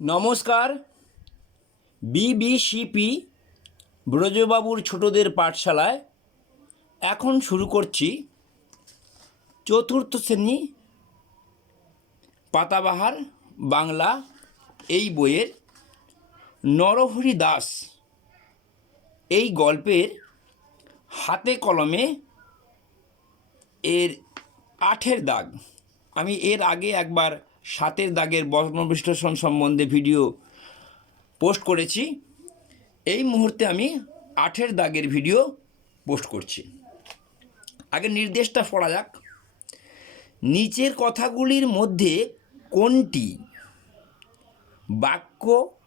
নমস্কার। বিবিসিপি ব্রজবাবুর ছোটদের পাঠশালায় এখন শুরু করছি চতুর্থ শ্রেণী পাতাবাহার বাংলা এই বইয়ের নরহরি দাস এই গল্পের হাতে কলমে এর 8-এর দাগ। আমি এর আগে একবার 7-এর দাগের বর্ণ বিশ্লেষণ সম্বন্ধে ভিডিও পোস্ট করেছি। এই মুহূর্তে আমি 8-এর দাগের ভিডিও পোস্ট করছি। আগে নির্দেশটা পড়া যাক। নিচের কথাগুলির মধ্যে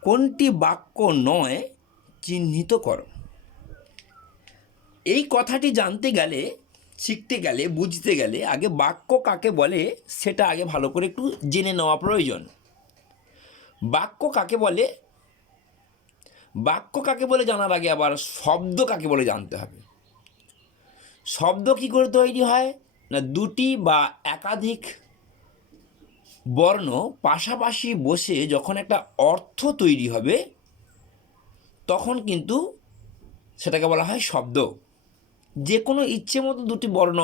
কোনটি বাক্য নয় চিহ্নিত করো। এই কথাটি জানতে গেলে, শিখতে গেলে, বুঝতে গেলে আগে বাক্য কাকে বলে সেটা আগে ভালো করে একটু জেনে নেওয়া প্রয়োজন। বাক্য কাকে বলে, জানার আগে আবার শব্দ কাকে বলে জানতে হবে। শব্দ কী করে তৈরি হয় না, দুটি বা একাধিক বর্ণ পাশাপাশি বসে যখন একটা অর্থ তৈরি হবে তখন কিন্তু সেটাকে বলা হয় শব্দ। যে কোনো ইচ্ছে মতো দুটি বর্ণ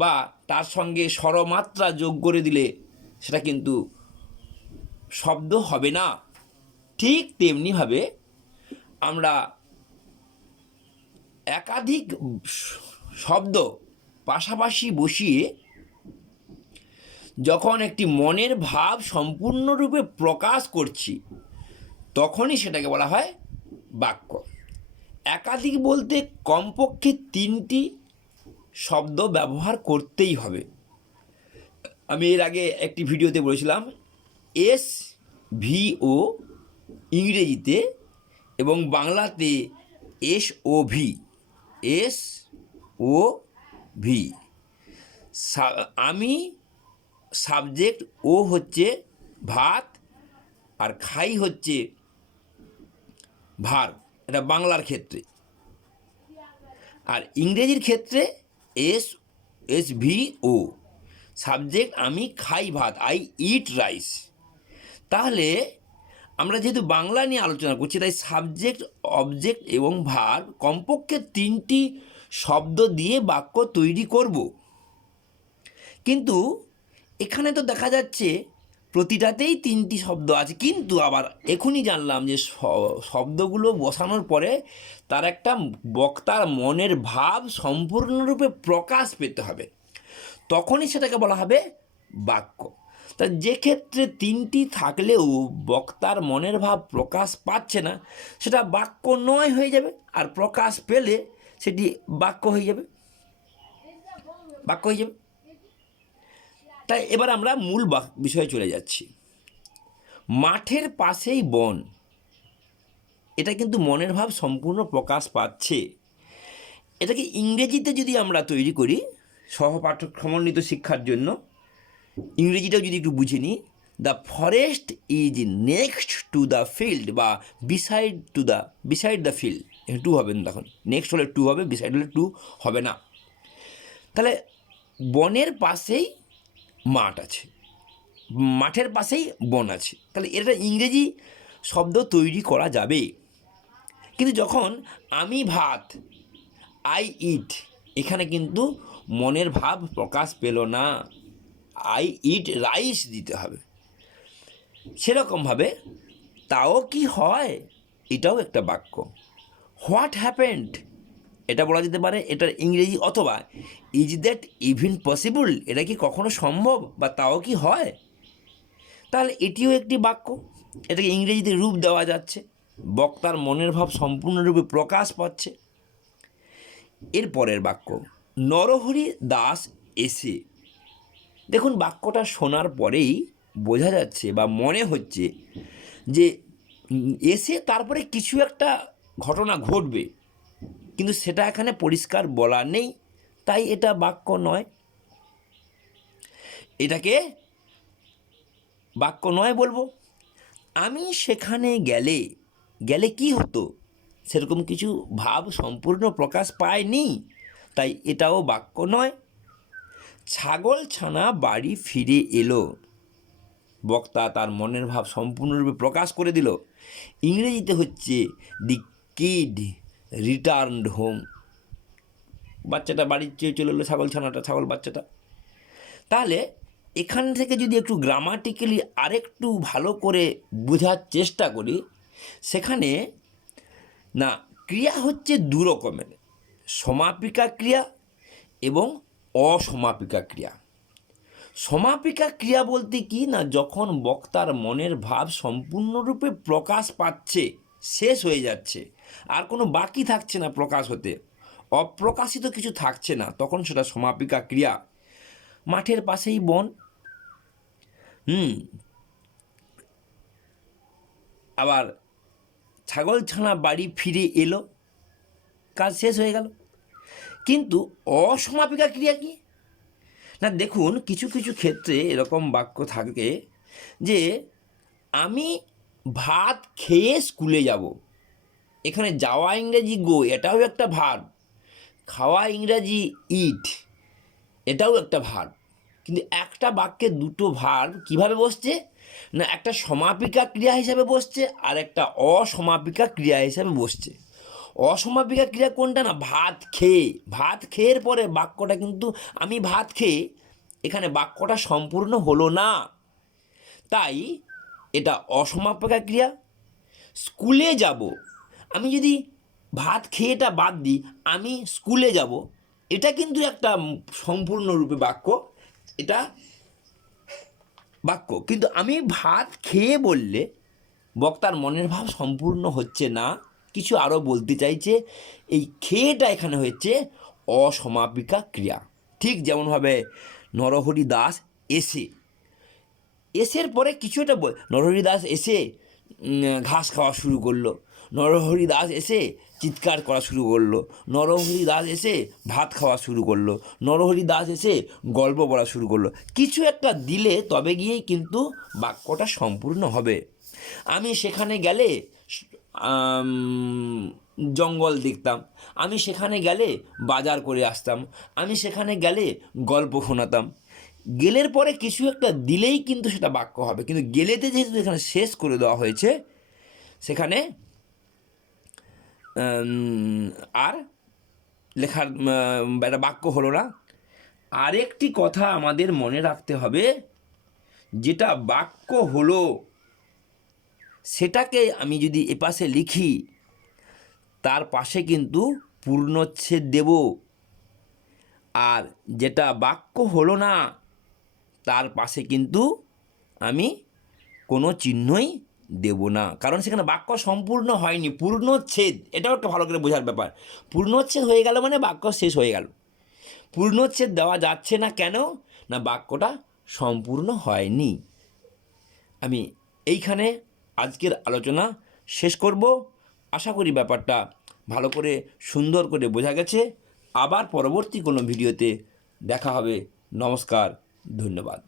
বা তার সঙ্গে স্বরমাত্রা যোগ করে দিলে সেটা কিন্তু শব্দ হবে না। ঠিক তেমনিভাবে আমরা একাধিক শব্দ পাশাপাশি বসিয়ে যখন একটি মনের ভাব সম্পূর্ণরূপে প্রকাশ করছি তখনই সেটাকে বলা হয় বাক্য। একাধিক বলতে কমপক্ষে 3টি শব্দ ব্যবহার করতেই হবে। আমি এর আগে একটি ভিডিওতে বলেছিলাম SVO ইংরেজিতে এবং বাংলাতে SOV। আমি সাবজেক্ট, ও হচ্ছে ভাত আর খাই হচ্ছে ভার্ব, এটা বাংলার ক্ষেত্রে। আর ইংরেজির ক্ষেত্রে SVO সাবজেক্ট আমি খাই ভাত, আই ইট রাইস। তাহলে আমরা যেহেতু বাংলা নিয়ে আলোচনা করছি তাই সাবজেক্ট, অবজেক্ট এবং ভার্ব কমপক্ষে 3টি শব্দ দিয়ে বাক্য তৈরি করব। কিন্তু এখানে তো দেখা যাচ্ছে প্রতিটাতেই 3টি শব্দ আছে, কিন্তু আবার এখনই জানলাম যে শব্দগুলো বসানোর পরে তার একটা বক্তার মনের ভাব সম্পূর্ণরূপে প্রকাশ পেতে হবে, তখনই সেটাকে বলা হবে বাক্য। তা যে ক্ষেত্রে 3টি থাকলেও বক্তার মনের ভাব প্রকাশ পাচ্ছে না সেটা বাক্য নয় হয়ে যাবে, আর প্রকাশ পেলে সেটি বাক্য হয়ে যাবে। তাই এবার আমরা মূল বিষয়ে চলে যাচ্ছি। মাঠের পাশেই বন, এটা কিন্তু মনের ভাব সম্পূর্ণ প্রকাশ পাচ্ছে। এটাকে ইংরেজিতে যদি আমরা তৈরি করি সহপাঠক সমন্বিত শিক্ষার জন্য, ইংরেজিটাও যদি একটু বুঝে নিই, the forest is next to the field বা বিসাইড দ্য ফিল্ড। টু হবে না, তখন নেক্সট হলে টু হবে, বিসাইড হলে টু হবে না। তাহলে বনের পাশেই মাঠ আছে, মাঠের পাশেই বন আছে, তাহলে এটা ইংরেজি শব্দ তৈরি করা যাবে। কিন্তু যখন আমি ভাত, আই ইট, এখানে কিন্তু মনের ভাব প্রকাশ পেল না, আই ইট রাইস দিতে হবে। সেরকমভাবে তাও কি হয়, এটাও একটা বাক্য। হোয়াট হ্যাপেন্ড, এটা বলা যেতে পারে এটার ইংরেজি, অথবা ইজ দ্যাট ইভেন পসিবল, এটা কি কখনো সম্ভব, বা তাও কি হয়। তাহলে এটিও একটি বাক্য, এটাকে ইংরেজিতে রূপ দেওয়া যাচ্ছে, বক্তার মনের ভাব সম্পূর্ণরূপে প্রকাশ পাচ্ছে। এর পরের বাক্য, নরহরি দাস এসে। দেখুন, বাক্যটা শোনার পরেই বোঝা যাচ্ছে বা মনে হচ্ছে যে এসে তারপরে কিছু একটা ঘটনা ঘটবে, কিন্তু সেটা এখানে পরিষ্কার বলা নেই, তাই এটা বাক্য নয়। এটাকে বাক্য নয় বলবো। আমি সেখানে গেলে কি হতো, সেরকম কিছু ভাব সম্পূর্ণ প্রকাশ পায়নি, তাই এটাও বাক্য নয়। ছাগল ছানা বাড়ি ফিরে এলো, বক্তা তার মনের ভাব সম্পূর্ণরূপে প্রকাশ করে দিল। ইংরেজিতে হচ্ছে দি কিড রিটার্নড হোম। বাচ্চাটা বাড়ি চলে এলো, ছাগল বাচ্চাটা। তাহলে এখান থেকে যদি একটু গ্রামাটিক্যালি আরেকটু ভালো করে বোঝার চেষ্টা করি, সেখানে না ক্রিয়া হচ্ছে দু রকমের, সমাপিকা ক্রিয়া এবং অসমাপিকা ক্রিয়া। সমাপিকা ক্রিয়া বলতে কি না, যখন বক্তার মনের ভাব সম্পূর্ণরূপে প্রকাশ পাচ্ছে, শেষ হয়ে যাচ্ছে, আর কোনো বাকি থাকছে না প্রকাশ হতে, অপ্রকাশিত কিছু থাকছে না, তখন সেটা সমাপিকা ক্রিয়া। মাঠের পাশেই বন, আবার ছাগলছানা বাড়ি ফিরে এলো, কাজ শেষ হয়ে গেল। কিন্তু অসমাপিকা ক্রিয়া কি না, দেখুন কিছু কিছু ক্ষেত্রে এরকম বাক্য থাকে যে আমি ভাত খেয়ে স্কুলে যাব। এখানে যাওয়া ইংরেজি গো, এটাও একটা ভার্ব। খাওয়া ইংরাজি ইট, এটাও একটা ভার্ব। কিন্তু একটা বাক্যে দুটো ভার্ব কিভাবে বসছে না, একটা সমাপিকা ক্রিয়া হিসাবে বসছে আর একটা অসমাপিকা ক্রিয়া হিসাবে বসছে। অসমাপিকা ক্রিয়া কোনটা না, ভাত খেয়ে। ভাত খেয়ের পরে বাক্যটা কিন্তু আমি ভাত খেয়ে, এখানে বাক্যটা সম্পূর্ণ হলো না, তাই এটা অসমাপিকা ক্রিয়া। স্কুলে যাব, আমি যদি ভাত খেয়েটা বাদ দিই, আমি স্কুলে যাব, এটা কিন্তু একটা সম্পূর্ণরূপে বাক্য, এটা বাক্য। কিন্তু আমি ভাত খেয়ে বললে বক্তার মনের ভাব সম্পূর্ণ হচ্ছে না, কিছু আরও বলতে চাইছে। এই খেয়েটা এখানে হচ্ছে অসমাপিকা ক্রিয়া। ঠিক যেমনভাবে নরহরি দাস এসের পরে কিছু একটা নরহরি দাস এসে ঘাস খাওয়া শুরু করলো, নরহরি দাস এসে চিৎকার করা শুরু করলো, নরহরি দাস এসে ভাত খাওয়া শুরু করলো, নরহরি দাস এসে গল্প বলা শুরু করলো। কিছু একটা দিলে তবে গিয়েই কিন্তু বাক্যটা সম্পূর্ণ হবে। আমি সেখানে গেলে জঙ্গল দেখতাম, আমি সেখানে গেলে বাজার করে আসতাম, আমি সেখানে গেলে গল্প শোনাতাম। গেলের পরে কিছু একটা দিলেই কিন্তু সেটা বাক্য হবে। কিন্তু গেলেতে যেহেতু এখানে শেষ করে দেওয়া হয়েছে, সেখানে আর লেখার একটা বাক্য হলো না। আরেকটি কথা আমাদের মনে রাখতে হবে, যেটা বাক্য হলো সেটাকে আমি যদি এপাশে লিখি, তার পাশে কিন্তু পূর্ণচ্ছেদ দেব, আর যেটা বাক্য হলো না তার পাশে কিন্তু আমি কোনো চিহ্নই দেব না, কারণ সেখানে বাক্য সম্পূর্ণ হয়নি। পূর্ণচ্ছেদ, এটাও একটা ভালো করে বোঝার ব্যাপার। পূর্ণচ্ছেদ হয়ে গেল মানে বাক্য শেষ হয়ে গেল। পূর্ণচ্ছেদ দেওয়া যাচ্ছে না, কেন না বাক্যটা সম্পূর্ণ হয়নি। আমি এইখানে আজকের আলোচনা শেষ করব। আশা করি ব্যাপারটা ভালো করে সুন্দর করে বোঝা গেছে। আবার পরবর্তী কোনো ভিডিওতে দেখা হবে। নমস্কার, ধন্যবাদ।